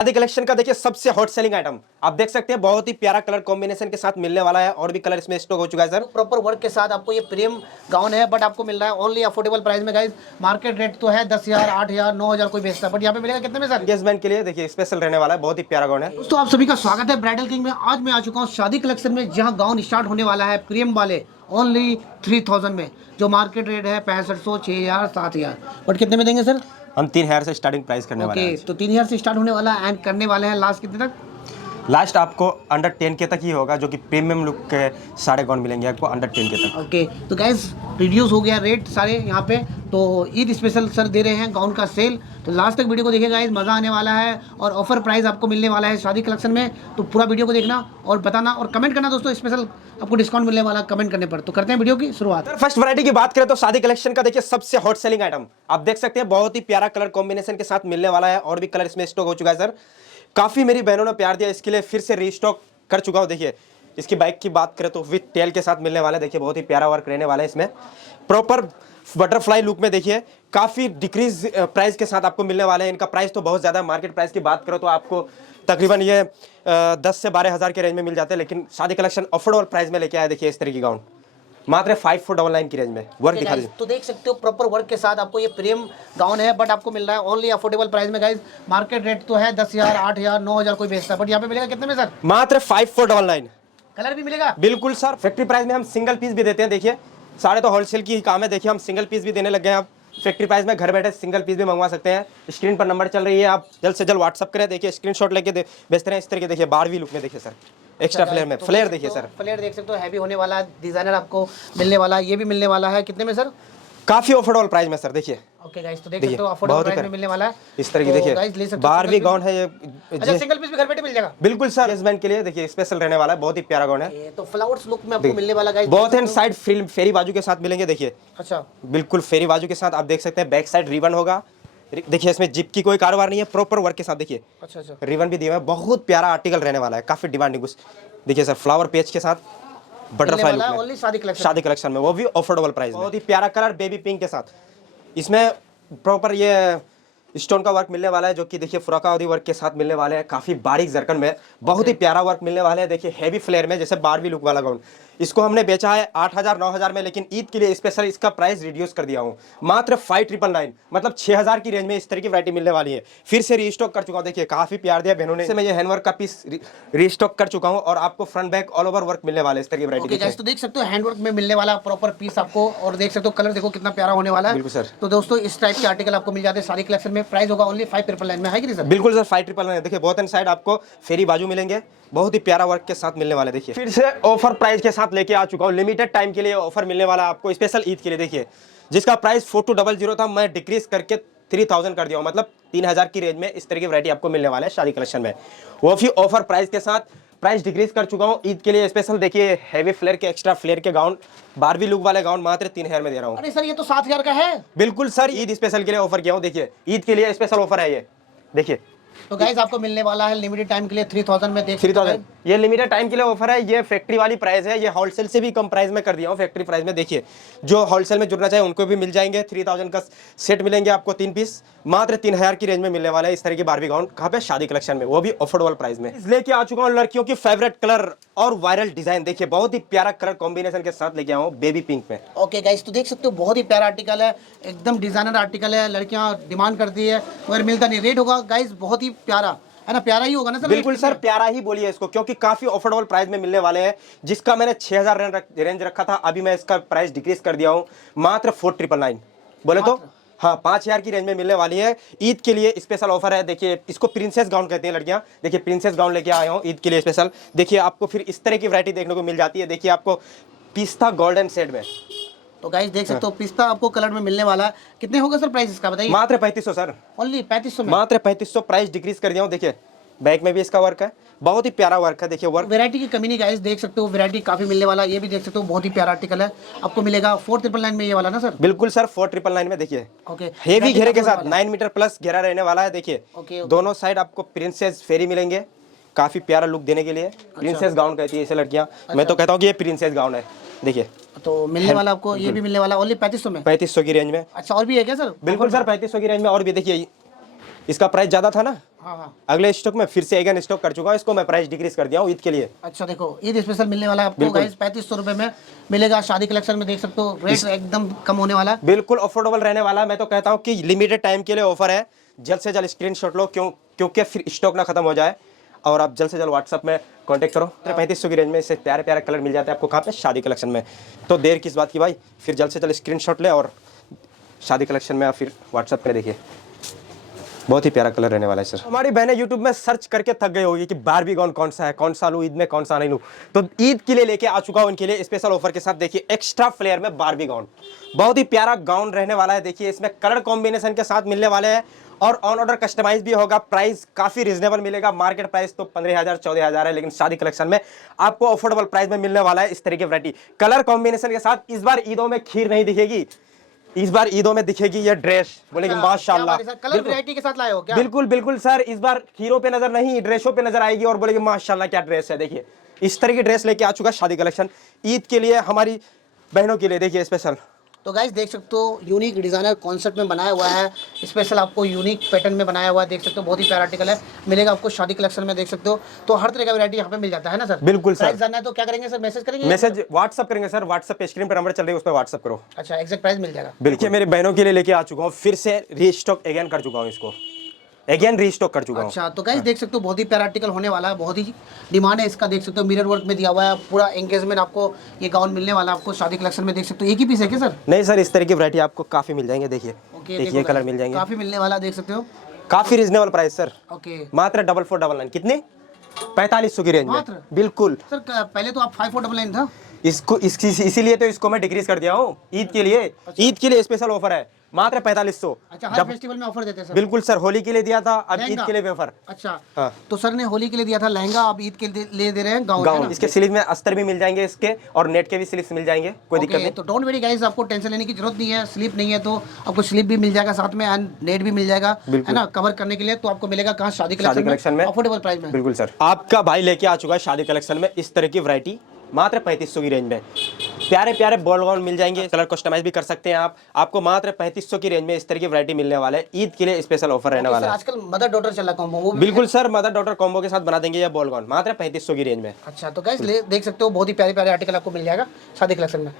शादी कलेक्शन का देखिए सबसे हॉट सेलिंग आइटम आप देख सकते हैं, बहुत ही प्यारा कलर कॉम्बिनेशन के साथ मिलने वाला है और भी कलर इसमें स्टॉक हो चुका है सर। प्रॉपर वर्क के साथ आपको ये प्रीमियम गाउन है, बट आपको मिल रहा है ओनली अफोर्डेबल प्राइस में गाइस। मार्केट रेट तो है 10,000, 8,000, 9,000 कोई बेचता है, बट यहाँ पे मिलेगा कितने में सर? एंगेजमेंट के लिए देखिए स्पेशल रहने वाला है, बहुत ही प्यारा गाउन है। दोस्तों आप सभी का स्वागत है ब्राइडल किंग में। आज मैं आ चुका हूँ शादी कलेक्शन में, जहाँ गाउन स्टार्ट होने वाला है प्रीमियम वाले ओनली 3,000 में। जो मार्केट रेट है 6500, 6,000, 7,000, बट कितने में देंगे सर? हम 3,000 से स्टार्टिंग प्राइस करने वाले हैं। तो 3,000 से स्टार्ट होने वाला है एंड करने वाले हैं लास्ट कितने तक? लास्ट आपको अंडर 10K तक ही होगा, जो कि प्रीमियम लुक के सारे गाउन मिलेंगे आपको अंडर 10K तक। ओके तो गाइस रिड्यूस हो गया रेट सारे यहाँ पे, तो ईद स्पेशल सर दे रहे हैं गाउन का सेल। तो लास्ट तक वीडियो को देखिएगा गाइस, मज़ा आने वाला है और ऑफर प्राइस आपको मिलने वाला है शादी कलेक्शन में। तो पूरा वीडियो को देखना और बताना और कमेंट करना दोस्तों, स्पेशल आपको डिस्काउंट मिलने वाला कमेंट करने पर। तो करते हैं वीडियो की शुरुआत। फर्स्ट वैरायटी की बात करें तो शादी कलेक्शन का देखिए सबसे हॉट सेलिंग आइटम आप देख सकते हैं, बहुत ही प्यारा कलर कॉम्बिनेशन के साथ मिलने वाला है और भी कलर इसमें स्टॉक हो चुका है सर। काफ़ी मेरी बहनों ने प्यार दिया, इसके लिए फिर से रीस्टॉक कर चुका हूँ। देखिए इसकी बाइक की बात करें तो विथ टेल के साथ मिलने वाला है। देखिए बहुत ही प्यारा वर्क रहने वाला है इसमें, प्रॉपर बटरफ्लाई लुक में। देखिए काफ़ी डिक्रीज प्राइस के साथ आपको मिलने वाले हैं। इनका प्राइस तो बहुत ज़्यादा, मार्केट प्राइस की बात करो तो आपको तकरीबन ये 10 से 12 हज़ार के रेंज में मिल जाते हैं, लेकिन शादी कलेक्शन अफोर्डेबल प्राइस में लेके आया। देखिए इस तरह की गाउन मात्र 5499 की रेंज में वर्क दिखा दीजिए। तो देख सकते हो प्रॉपर वर्क के साथ आपको ये प्रीमियम गाउन है, बट आपको मिल रहा है ओनली अफोर्डेबल प्राइस में गाइस। मार्केट रेट तो है 10,000, 8,000, 9,000 कोई बेचता है, बट यहाँ पे मिलेगा कितने में सर? मात्र 5499। कलर भी मिलेगा? बिल्कुल सर, फैक्ट्री प्राइस में हम सिंगल पीस भी देते हैं। देखिए सारे तो होलसेल की ही काम है, देखिए हम सिंगल पीस भी देने लग गए हैं। आप फैक्ट्री प्राइस में घर बैठे सिंगल पीस भी मंगवा सकते हैं। स्क्रीन पर नंबर चल रही है, आप जल्द से जल्द व्हाट्सअप करें। देखिए स्क्रीनशॉट लेके बेचते हैं इस तरह के। देखिए 12वीं लुक में देखिए सर, एक्स्ट्रा फ्लेयर में। फ्लेयर देखिए सर, फ्लेयर देख सकते हो, हैवी होने वाला है, डिजाइनर आपको मिलने वाला है। ये भी मिलने वाला है कितने में सर? काफी अफोर्डेबल प्राइस में सर। देखिए ओके गाइस तो देख सकते हो अफोर्डेबल प्राइस में मिलने वाला है इस तरह की। देखिए 12वीं गाउन है ये। अच्छा सिंगल पीस भी घर बैठे मिल जाएगा? बिल्कुल सर, एंगेजमेंट के लिए देखिए स्पेशल रहने वाला है, बहुत ही प्यारा गाउन है। तो फ्लावर्स लुक में आपको मिलने वाला गाइस। बहुत एंड साइड फेरी बाजू के साथ मिलेंगे। देखिए अच्छा बिल्कुल फेरी बाजू के साथ आप देख सकते हैं। बैक साइड रिबन होगा। देखिए इसमें जिप की कोई कारोबार नहीं है, प्रॉपर वर्क के साथ। देखिए अच्छा रिबन भी दिया हुआ है, बहुत प्यारा आर्टिकल रहने वाला है, काफी डिमांडिंग। देखिए सर फ्लावर पेज के साथ बटरफ्लाई लुक में ओनली शादी कलेक्शन में, वो भी अफोर्डेबल प्राइस में। बहुत ही प्यारा कलर बेबी पिंक के साथ इसमें प्रॉपर ये स्टोन का वर्क मिलने वाला है, जो कि देखिए फुराकावदी वर्क के साथ मिलने वाले हैं। काफी बारीक जरकन में बहुत ही प्यारा वर्क मिलने वाला है। देखिए हैवी फ्लेयर में, जैसे 12वीं लुक वाला गाउन। इसको हमने बेचा है 8,000, 9,000 में, लेकिन ईद के लिए स्पेशल इसका प्राइस रिड्यूस कर दिया हूँ। मात्र 5,999 मतलब 6,000 की रेंज में इस तरह की वैरायटी मिलने वाली है। फिर से रीस्टॉक कर चुका हूँ। देखिए काफी प्यार दिया बहनों ने। मैं ये हैंडवर्क का पीस रीस्टॉक कर चुका हूँ और आपको front back all over work मिलने वाला है इस तरह की वैरायटी। तो देख सकते हो हैंडवर्क में मिलने वाला प्रॉपर पीस आपको, और देख सकते हो कलर देखो कितना प्यारा होने वाला है। बिल्कुल सर। तो दोस्तों इस टाइप के आर्टिकल आपको मिल जाते हैं सारी कलेक्शन में। प्राइस होगा ओनली 5,999 में, है कि नहीं सर? बिल्कुल सर 5,999। देखिए बहुत एंड साइड आपको फेरी बाजू मिलेंगे, बहुत ही प्यारा वर्क के साथ मिलने वाले। देखिए फिर से ऑफर प्राइस के साथ लेके आ चुका हूँ। लिमिटेड टाइम के लिए ऑफर मिलने वाला है आपको स्पेशल ईद के लिए। देखिए जिसका प्राइस 4200 था, मैं डिक्रीज करके 3,000 कर दिया हूँ, मतलब 3,000 की रेंज में इस तरह की वैरायटी आपको मिलने वाला है शादी कलेक्शन में, वो भी ऑफर प्राइस के साथ। प्राइस डिक्रीज कर चुका हूँ ईद के लिए स्पेशल। देखिए हैवी फ्लेयर के, एक्स्ट्रा फ्लेयर के गाउन, 12वीं लुक वाले गाउन मात्र 3,000 में दे रहा हूँ। अरे सर ये तो 7,000 का है। बिल्कुल सर, ईद स्पेशल के लिए ऑफर किया हूँ। देखिए ईद के लिए स्पेशल ऑफर है ये। देखिए तो गाइस आपको मिलने वाला है लिमिटेड टाइम के लिए 3,000 में। देख 3,000 ये लिमिटेड टाइम के लिए ऑफर है। ये फैक्ट्री वाली प्राइस है, ये होलसेल से भी कम प्राइस में कर दिया हूँ फैक्ट्री प्राइस में। देखिए जो होलसेल में जुड़ना चाहे उनको भी मिल जाएंगे। 3,000 का सेट मिलेंगे आपको 3 पीस, मात्र 3,000 की रेंज में मिलने वाला है इस तरह की 12वीं गाउन। कहाँ पे? शादी कलेक्शन में, वो भी अफोर्डेबल प्राइस में। लेके आ चुका हूँ लड़कियों की फेवरेट कलर और वायरल डिजाइन। देखिए बहुत ही प्यारा कलर कॉम्बिनेशन के साथ लेके आऊँ बेबी पिंक में। ओके गाइस तो देख सकते हो बहुत ही प्यारा आर्टिकल है, एकदम डिजाइनर आर्टिकल है। लड़कियां डिमांड करती है मगर मिलता नहीं। रेट होगा गाइस बहुत ही प्यारा है ना, प्यारा ही होगा ना सर? बिल्कुल सर प्यारा ही बोलिए इसको, क्योंकि काफी अफोर्डेबल प्राइस में मिलने वाले हैं। जिसका मैंने 6,000 रेंज रखा था, अभी मैं इसका प्राइस डिक्रीज कर दिया हूँ, मात्र 4,999 बोले तो हाँ 5,000 की रेंज में मिलने वाली है। ईद के लिए स्पेशल ऑफर है। देखिए इसको प्रिंसेस गाउन कहते हैं लड़कियां। देखिए प्रिंसेस गाउन लेके आया हूँ ईद के लिए स्पेशल। देखिए आपको फिर इस तरह की वैरायटी देखने को मिल जाती है। देखिए आपको पिस्ता गोल्डन शेड में। तो गाइस देख सकते हो पिस्ता आपको कलर में मिलने वाला है। कितने होगा सर प्राइस इसका बताइए? मात्र 3,500 सर, ओनली 3,500 में। मात्र 3,500 प्राइस डिक्रीज कर दिया हूँ। देखिए बैक में भी इसका वर्क है, बहुत ही प्यारा वर्क है। देखिए वर्क वैरायटी की कमी नहीं गाइस, देख सकते हो वैरायटी काफी मिलने वाला। ये भी देख सकते हो बहुत ही प्यारा आर्टिकल है, आपको मिलेगा 4,999 में ये वाला ना सर? बिल्कुल सर 4,999 में। देखिए ओके हेवी घेरे के साथ 9 मीटर प्लस घेरा रहने वाला है। देखिए ओके दोनों साइड आपको प्रिंसेस फेरी मिलेंगे, काफी प्यारा लुक देने के लिए। प्रिंसेस गाउन कहती है इसे लड़कियां, मैं तो कहता हूँ कि ये प्रिंसेस गाउन है। देखिए तो मिलने वाला आपको ये भी मिलने वाला ओनली 3,500 में। 3,500 की रेंज में। अच्छा और भी है क्या सर? बिल्कुल सर 3,500 की रेंज में और भी। देखिए इसका प्राइस ज्यादा था ना, हाँ हाँ। अगले स्टॉक में फिर से अगेन स्टॉक कर चुका हूँ, इसको मैं प्राइस डिक्रीज कर दिया हूँ ईद के लिए। अच्छा देखो ईद स्पेशल मिलने वाला है आपको गाइस 3500 रुपए में मिलेगा। शादी कलेक्शन में देख सकते हो रेट एकदम कम होने वाला है। बिल्कुल अफोर्डेबल रहने वाला है। मैं तो कहता हूँ कि लिमिटेड टाइम के लिए ऑफर है, जल्द से जल्द स्क्रीनशॉट लो, क्योंकि फिर स्टॉक ना खत्म हो जाए। और आप जल्द से जल्द व्हाट्सअप में कांटेक्ट करो। 3500 की रेंज में इससे प्यारे प्यारे कलर मिल जाते हैं आपको। कहाँ पे? शादी कलेक्शन में। तो देर किस बात की भाई, फिर जल्द से जल्द स्क्रीनशॉट ले और शादी कलेक्शन में आप फिर व्हाट्सअप पे देखिए, बहुत ही प्यारा कलर रहने वाला है सर। हमारी बहनें यूट्यूब में सर्च करके थक गई होगी कि बारबी गाउन कौन सा है, कौन सा लूँ ईद में, कौन सा नहीं लूँ। तो ईद के लिए लेके आ चुका हूँ इनके लिए स्पेशल ऑफर के साथ। देखिए एक्स्ट्रा फ्लेयर में बारबी गाउन, बहुत ही प्यारा गाउन रहने वाला है। देखिए इसमें कलर कॉम्बिनेशन के साथ मिलने वाले हैं और ऑन ऑर्डर कस्टमाइज भी होगा। प्राइस काफी रिजनेबल मिलेगा। मार्केट प्राइस तो 15,000 14,000 है, लेकिन शादी कलेक्शन में आपको अफोर्डेबल प्राइस में मिलने वाला है इस तरीके की वैरायटी कलर कॉम्बिनेशन के साथ। इस बार ईदों में खीर नहीं दिखेगी, इस बार ईदों में दिखेगी ये ड्रेस। बोलेंगे माशाल्लाह, कलर वैरायटी के साथ लाए हो क्या? बिल्कुल बिल्कुल सर, इस बार खीरों पे नजर नहीं ड्रेसों पे नजर आएगी और बोलेंगे माशाल्लाह क्या ड्रेस है। देखिए इस तरह की ड्रेस लेके आ चुका शादी कलेक्शन ईद के लिए, हमारी बहनों के लिए। देखिए स्पेशल। तो गाइस देख सकते हो यूनिक डिजाइनर कॉन्सेप्ट में बनाया हुआ है, स्पेशल आपको यूनिक पैटर्न में बनाया हुआ है। देख सकते हो बहुत ही प्यारा आर्टिकल है, मिलेगा आपको शादी कलेक्शन में। देख सकते हो तो हर तरह का वैरायटी यहाँ पे मिल जाता है ना सर? बिल्कुल सर। प्राइस जानना है तो क्या करेंगे सर? मैसेज करेंगे? मैसेज व्हाट्सअप करेंगे सर। व्हाट्सअप पे स्क्रीन पर नंबर चल रही है, उस पर व्हाट्सअप करो। अच्छा एग्जैक्ट प्राइस मिल जाएगा। बिल्कुल मेरी बहनों के लिए लेके आ चुका हूँ, फिर से रीस्टॉक अगेन कर चुका हूँ इसको, अगेन रीस्टॉक कर चुका हूँ। अच्छा तो गाइस देख सकते हो बहुत ही प्यारा आर्टिकल होने वाला है, बहुत ही डिमांड है इसका। देख सकते हो मिरर वर्क में दिया हुआ है, पूरा एंगेजमेंट आपको ये गाउन मिलने वाला है आपको शादी कलेक्शन में। देख सकते हो एक ही पीस है क्या सर? नहीं सर, इस तरह की वैरायटी आपको काफी मिल जाएंगे। देखिए ओके देखिए कलर मिल जाएंगे, काफी मिलने वाला है, देख सकते हो काफी रिजनेबल प्राइस सर। ओके मात्र 4499। कितने? 4500 की रेंज में। मात्र? बिल्कुल सर पहले तो आप 5499 था। इसको इसीलिए तो इसको मैं डिक्रीज कर दिया हूँ ईद के लिए। ईद के लिए स्पेशल ऑफर है मात्र 4500। अच्छा हर फेस्टिवल में ऑफर देते हैं सर? बिल्कुल सर, होली के लिए दिया था, अब ईद लहंगा? के लिए भी ऑफर। अच्छा हाँ। तो सर ने होली के लिए दिया था लहंगा, अब ईद के लिए दे रहे हैं गाउन। गाउन, इसके स्लीव में अस्तर भी मिल जाएंगे इसके, और नेट के भी स्लीव्स मिल जाएंगे, कोई दिक्कत नहीं। तो डोंट वेरी गाइस, आपको टेंशन लेने की जरूरत नहीं है। स्लीप नहीं है तो आपको स्लीप भी मिल जाएगा साथ में, एंड नेट भी मिल जाएगा, है ना, कवर करने के लिए। तो आपको मिलेगा कहाँ? शादी कलेक्शन में, अफोर्डेबल प्राइस में। बिल्कुल सर, आपका भाई लेके आ चुका है शादी कलेक्शन में इस तरह की वैरायटी मात्र 3500 की रेंज में। प्यारे प्यारे बॉल गाउन मिल जाएंगे, कलर कस्टमाइज भी कर सकते हैं आप। आपको मात्र 3500 की रेंज में इस तरह की वैरायटी मिलने वाला है। ईद के लिए स्पेशल ऑफर रहने वाला है। आजकल मदर डॉटर चल रहा कॉम्बो। बिल्कुल सर, मदर डॉटर कॉम्बो के साथ बना देंगे ये बॉल गाउन मात्र 3500 की रेंज में। अच्छा तो गाइस देख सकते हो बहुत ही प्यारे प्यारे आर्टिकल आपको मिल जाएगा शादी कलेक्शन में।